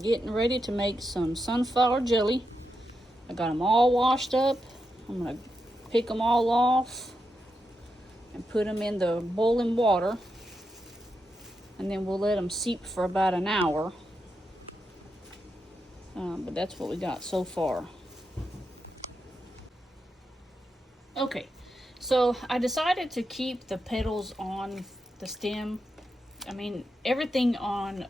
Getting ready to make some sunflower jelly. I got them all washed up. I'm going to pick them all off and put them in the boiling water. And then we'll let them seep for about an hour. But that's what we got so far. Okay, so I decided to keep the petals on the stem. I mean, everything on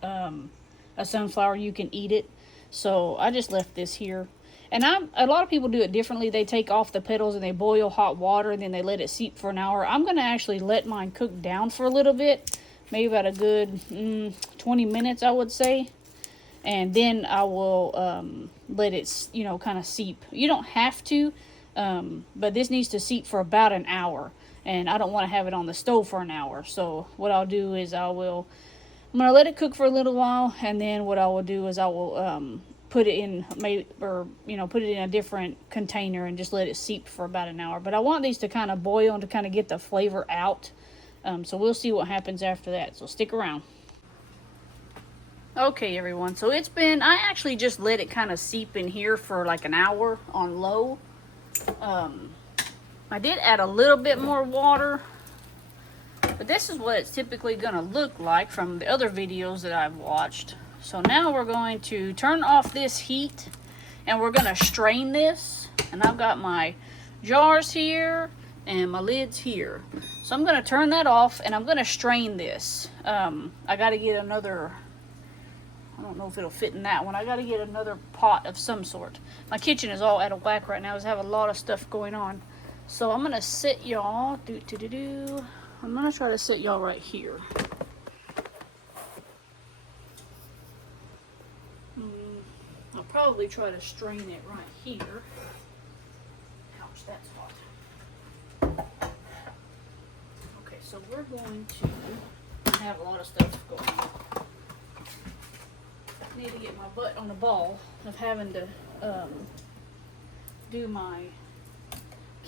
a sunflower, you can eat it. So I just left this here. And a lot of people do it differently. They take off the petals and they boil hot water and then they let it seep for an hour. I'm going to actually let mine cook down for a little bit. Maybe about a good 20 minutes, I would say. And then I will let it, kind of seep. You don't have to, but this needs to seep for about an hour. And I don't want to have it on the stove for an hour. So what I'll do is I'm going to let it cook for a little while. And then what I will do is I will put it in, put it in a different container and just let it seep for about an hour. But I want these to kind of boil and to kind of get the flavor out. So we'll see what happens after that. So stick around. Okay, everyone. So I actually just let it kind of seep in here for like an hour on low. I did add a little bit more water. But this is what it's typically going to look like from the other videos that I've watched. So now we're going to turn off this heat and we're going to strain this. And I've got my jars here and my lids here. So I'm going to turn that off and I'm going to strain this. I got to get another, I don't know if it'll fit in that one. I got to get another pot of some sort. My kitchen is all out of whack right now. I have a lot of stuff going on. So I'm going to sit y'all, I'm going to try to sit y'all right here. I'll probably try to strain it right here. Ouch, that's hot. Okay, so we're going to have a lot of stuff going on. I need to get my butt on the ball of having to do my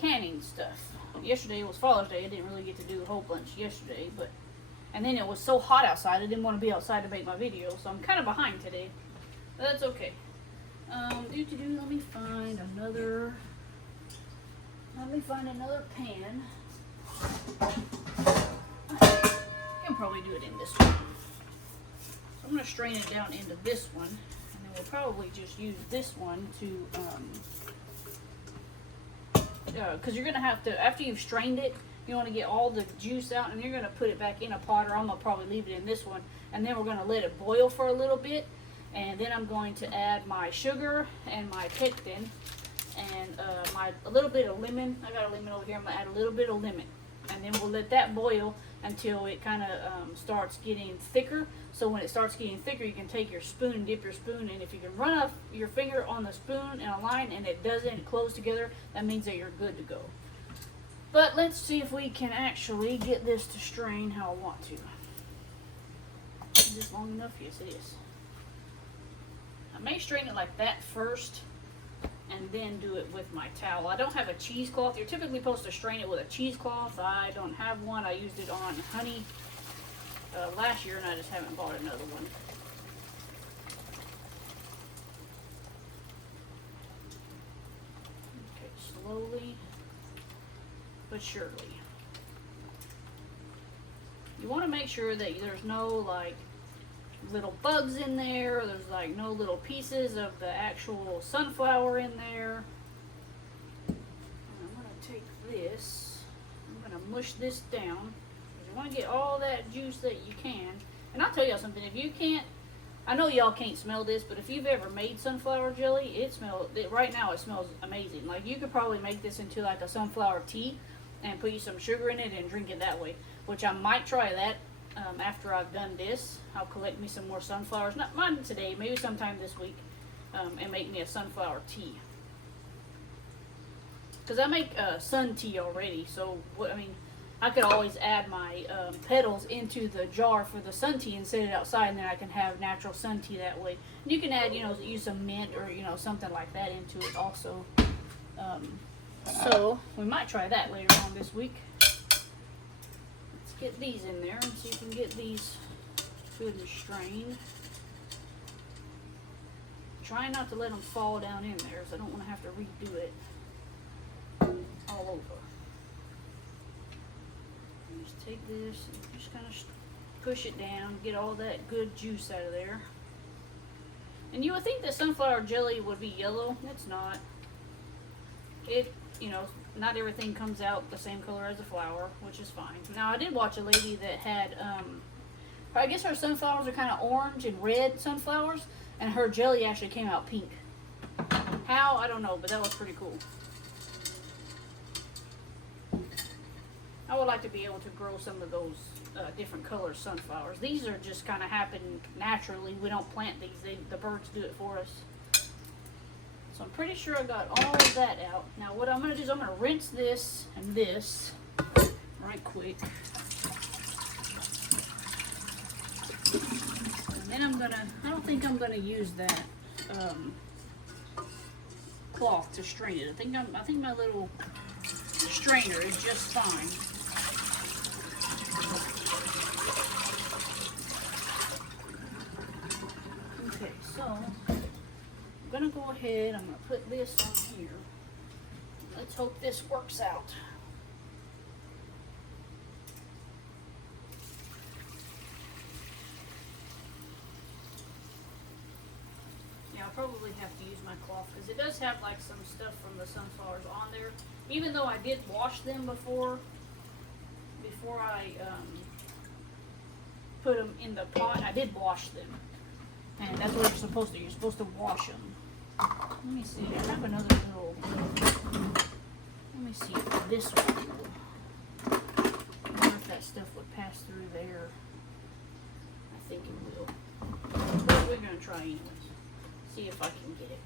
canning stuff. Yesterday was Father's Day. I didn't really get to do a whole bunch yesterday, and then it was so hot outside I didn't want to be outside to make my video, so I'm kind of behind today, but that's okay. Let me find another pan. I can probably do it in this one. So I'm going to strain it down into this one, and then we'll probably just use this one to because you're going to have to, after you've strained it, you want to get all the juice out, and you're going to put it back in a pot, or I'm going to probably leave it in this one, and then we're going to let it boil for a little bit, and then I'm going to add my sugar and my pectin and a little bit of lemon. I got a lemon over here. I'm going to add a little bit of lemon, and then we'll let that boil until it kind of starts getting thicker. So when it starts getting thicker, you can take your spoon and dip your spoon, and if you can run off your finger on the spoon in a line and it doesn't close together, that means that you're good to go. But let's see if we can actually get this to strain how I want to. Is this long enough? Yes, it is. I may strain it like that first and then do it with my towel. I don't have a cheesecloth. You're typically supposed to strain it with a cheesecloth. I don't have one. I used it on honey last year, and I just haven't bought another one. Okay, slowly but surely. You want to make sure that there's no like little bugs in there, or there's like no little pieces of the actual sunflower in there. And I'm going to take this, I'm going to mush this down. You want to get all that juice that you can. And I'll tell y'all something, if you can't, I know y'all can't smell this, but if you've ever made sunflower jelly, right now it smells amazing. Like you could probably make this into like a sunflower tea and put you some sugar in it and drink it that way, which I might try that after I've done this. I'll collect me some more sunflowers, not mine today, maybe sometime this week, and make me a sunflower tea. Because I make sun tea already, so I could always add my petals into the jar for the sun tea and set it outside, and then I can have natural sun tea that way. And you can add, use some mint or, something like that into it also. So we might try that later on this week. Let's get these in there and see if we can get these good and strained. trying not to let them fall down in there, so I don't want to have to redo it all over. Just take this and just kind of push it down, get all that good juice out of there. And you would think that sunflower jelly would be yellow. It's not. You know, not everything comes out the same color as the flour, which is fine. Now, I did watch a lady that had, I guess her sunflowers are kind of orange and red sunflowers, and her jelly actually came out pink. How? I don't know, but that was pretty cool. I would like to be able to grow some of those different color sunflowers. These are just kind of happen naturally. We don't plant these. The birds do it for us. So I'm pretty sure I got all of that out. Now what I'm going to do is I'm going to rinse this and this right quick. And then I don't think I'm going to use that cloth to strain it. I think my little strainer is just fine. Okay, so I'm gonna go ahead, I'm gonna put this on here. Let's hope this works out. Yeah, I'll probably have to use my cloth because it does have like some stuff from the sunflowers on there. Even though I did wash them before I put them in the pot, I did wash them. And that's what you're supposed to do. You're supposed to wash them. Let me see. I have another little. Let me see if this one will. I wonder if that stuff would pass through there. I think it will. But we're going to try anyways. See if I can get it.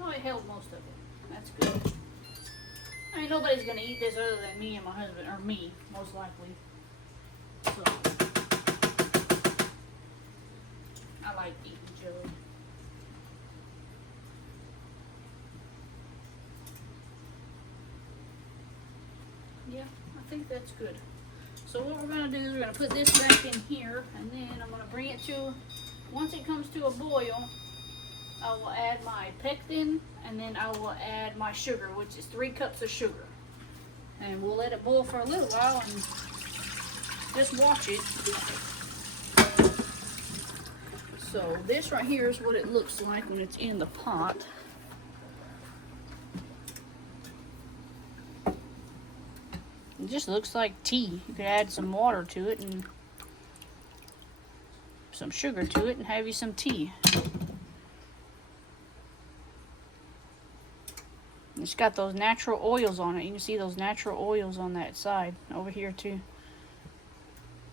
Oh, it held most of it. That's good. I mean, nobody's going to eat this other than me and my husband, or me, most likely. So, I like eating jelly. Yeah, I think that's good. So what we're going to do is we're going to put this back in here, and then I'm going to bring it to, once it comes to a boil, I will add my pectin, and then I will add my sugar, which is 3 cups of sugar. And we'll let it boil for a little while and just watch it. So this right here is what it looks like when it's in the pot. It just looks like tea. You could add some water to it and some sugar to it and have you some tea. It's got those natural oils on it. You can see those natural oils on that side over here too.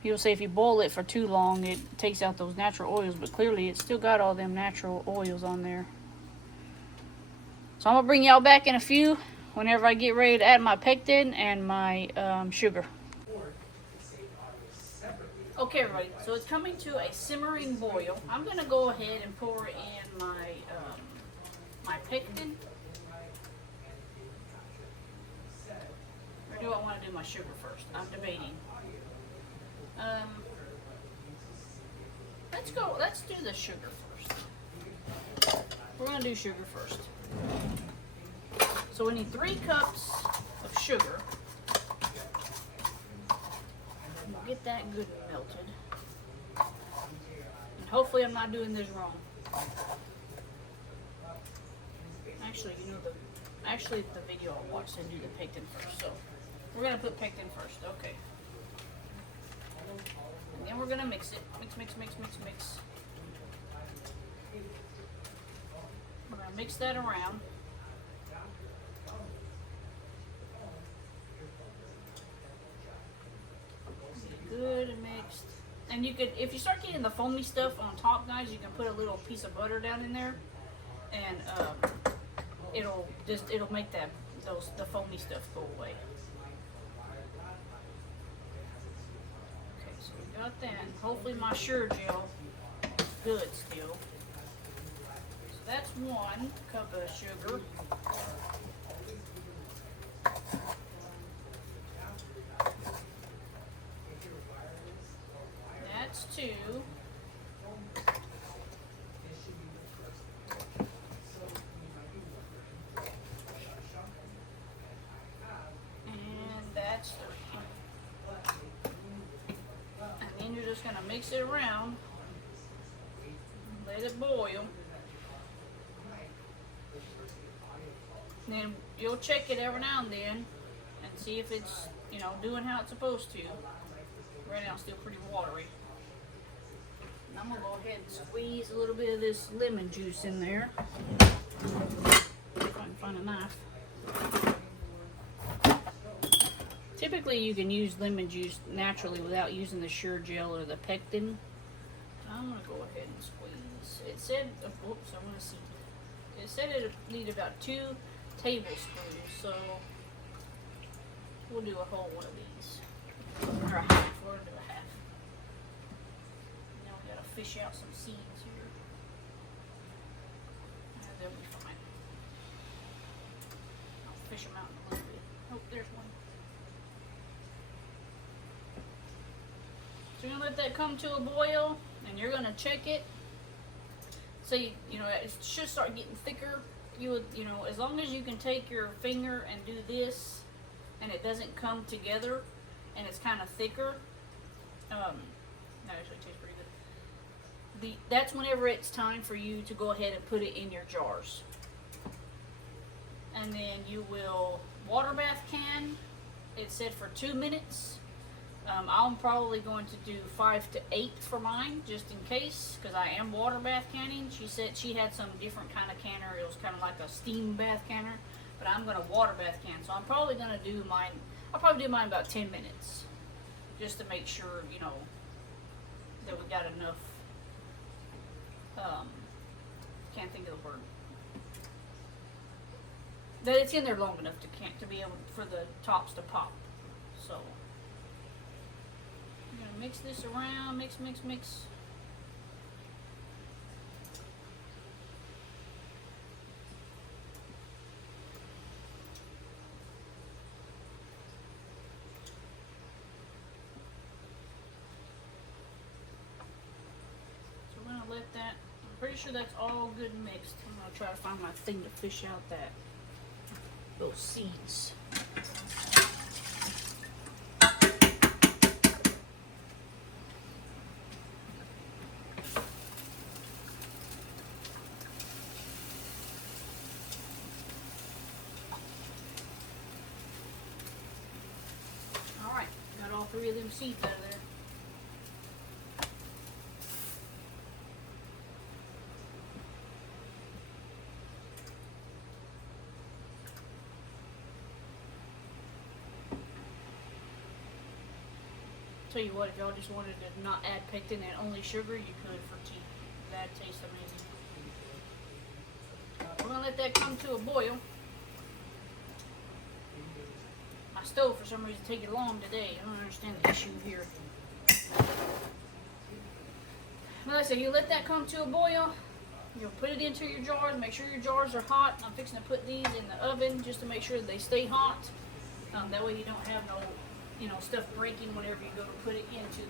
People say if you boil it for too long, it takes out those natural oils, but clearly it's still got all them natural oils on there. So I'm gonna bring y'all back in a few whenever I get ready to add my pectin and my sugar. Okay, everybody. So it's coming to a simmering boil. I'm gonna go ahead and pour in my my pectin. Or do I want to do my sugar first? I'm debating. Let's do the sugar first. We're going to do sugar first. So we need 3 cups of sugar. We'll get that good and melted. And hopefully I'm not doing this wrong. Actually, you know, the video I'll watch and do the pectin first. So we're going to put pectin first. Okay. And then we're going to mix it. Mix. We're going to mix that around. Good and mixed. And you could, if you start getting the foamy stuff on top, guys, you can put a little piece of butter down in there, and it'll make the foamy stuff go away. Okay, so we got that. Hopefully my Sure gel is good still. So that's 1 cup of sugar. wants to that's 3. And then you're just going to mix it around, let it boil. Then you'll check it every now and then and see if it's, you know, doing how it's supposed to. Right now it's still pretty watery. And I'm going to go ahead and squeeze a little bit of this lemon juice in there. If I can find a knife. Typically you can use lemon juice naturally without using the Sure Gel or the pectin. I'm going to go ahead and squeeze. It said, oops, I want to see. It said it needed about 2 tablespoons, so we'll do a whole one of these. Or a half, we're going to do a half. Now we got to fish out some seeds here. And they'll be fine. I'll fish them out in a little bit. Oh, there's one. So you're going to let that come to a boil, and you're going to check it. So, you know, it should start getting thicker. You know, as long as you can take your finger and do this, and it doesn't come together, and it's kind of thicker, that actually tastes pretty good. That's whenever it's time for you to go ahead and put it in your jars. And then you will water bath can. It said for 2 minutes. I'm probably going to do 5 to 8 for mine, just in case, because I am water bath canning. She said she had some different kind of canner. It was kind of like a steam bath canner, but I'm going to water bath can. So I'm probably going to do mine, I'll probably do mine about 10 minutes, just to make sure, you know, that we got enough, can't think of the word, that it's in there long enough to be able for the tops to pop. So I'm gonna mix this around, mix. So we're gonna let that, I'm pretty sure that's all good mixed. I'm gonna try to find my thing to fish out those seeds. Alright, got all 3 of them seeds out of there. Tell you what, if y'all just wanted to not add pectin and only sugar, you could for tea. That tastes amazing. We're gonna let that come to a boil. My stove, for some reason, taking long today. I don't understand the issue here. But like I said, you let that come to a boil. You'll put it into your jars. Make sure your jars are hot. I'm fixing to put these in the oven just to make sure that they stay hot. That way you don't have no, you know, stuff breaking whenever you go to put it into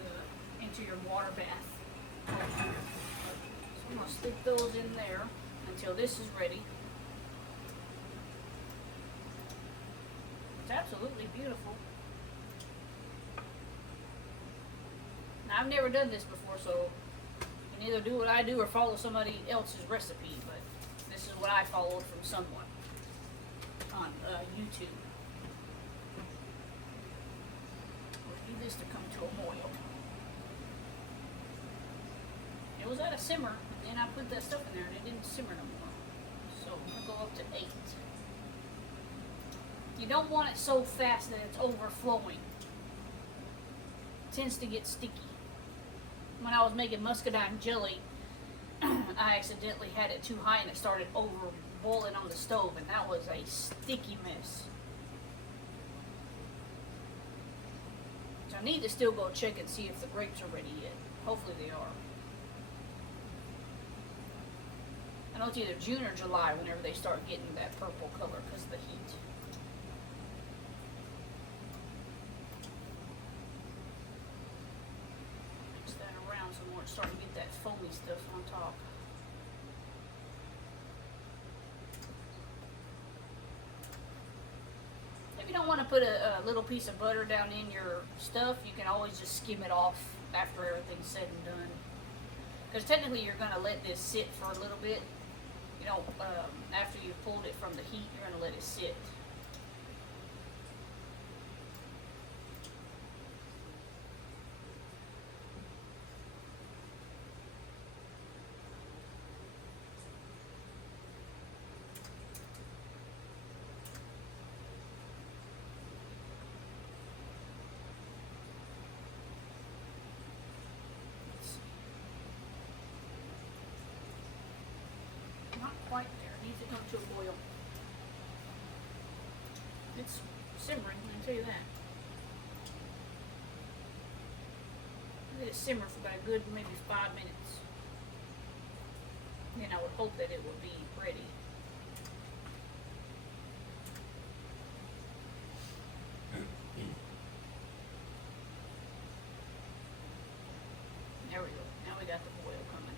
your water bath. So I'm gonna stick those in there until this is ready. It's absolutely beautiful. Now I've never done this before, so you can either do what I do or follow somebody else's recipe, but this is what I followed from someone on YouTube. This to come to a boil. It was at a simmer, and then I put that stuff in there and it didn't simmer no more. So I'm gonna go up to 8. You don't want it so fast that it's overflowing. It tends to get sticky. When I was making muscadine jelly, I accidentally had it too high and it started over boiling on the stove, and that was a sticky mess. I need to still go check and see if the grapes are ready yet. Hopefully they are. I know it's either June or July whenever they start getting that purple color because of the heat. Mix that around starting to get that foamy stuff on top. If you don't want to put a little piece of butter down in your stuff, you can always just skim it off after everything's said and done. Because technically you're going to let this sit for a little bit. You know, after you've pulled it from the heat, you're going to let it sit. Not quite there. It needs to come to a boil. It's simmering, I can tell you that. Let it simmer for about a good maybe 5 minutes. Then I would hope that it will be ready. There we go. Now we got the boil coming.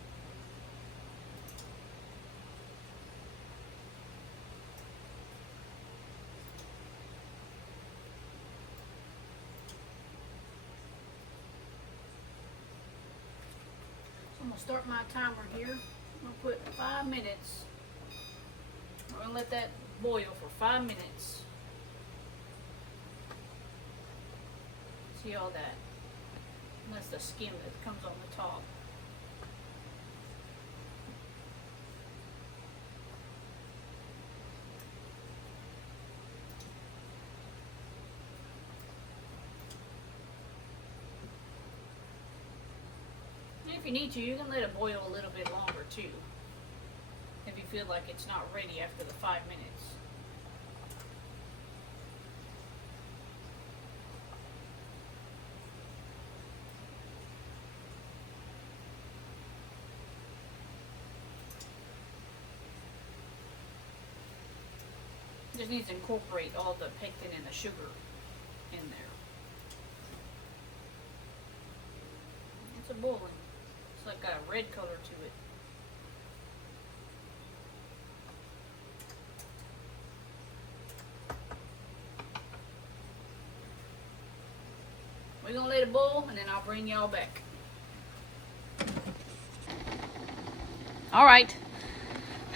So I'm going to start my timer here. I'm going to put 5 minutes. I'm going to let that boil for 5 minutes. See all that? And that's the skim that comes on the top. And if you need to, you can let it boil a little bit longer too. If you feel like it's not ready after the 5 minutes. Just needs to incorporate all the pectin and the sugar in there. It's a boiling. It's like got a red color to it. We're gonna let it boil and then I'll bring y'all back. Alright.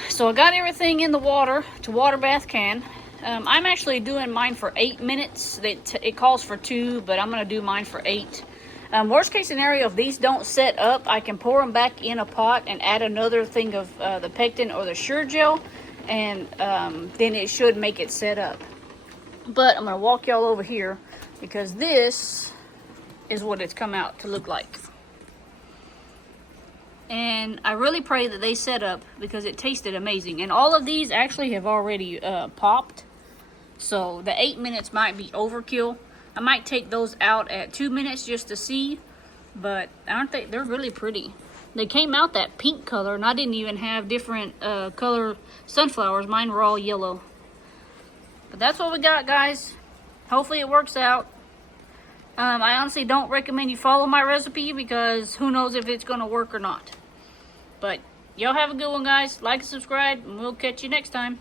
So I got everything in the water to water bath can. I'm actually doing mine for 8 minutes. It calls for 2, but I'm going to do mine for 8. Worst case scenario, if these don't set up, I can pour them back in a pot and add another thing of the pectin or the Sure Gel, and then it should make it set up. But I'm going to walk y'all over here because this is what it's come out to look like. And I really pray that they set up because it tasted amazing. And all of these actually have already popped. So the 8 minutes might be overkill. I might take those out at 2 minutes just to see. But aren't they? They're really pretty. They came out that pink color and I didn't even have different color sunflowers. Mine were all yellow. But that's what we got, guys. Hopefully it works out. I honestly don't recommend you follow my recipe because who knows if it's going to work or not. But y'all have a good one, guys. Like and subscribe, and we'll catch you next time.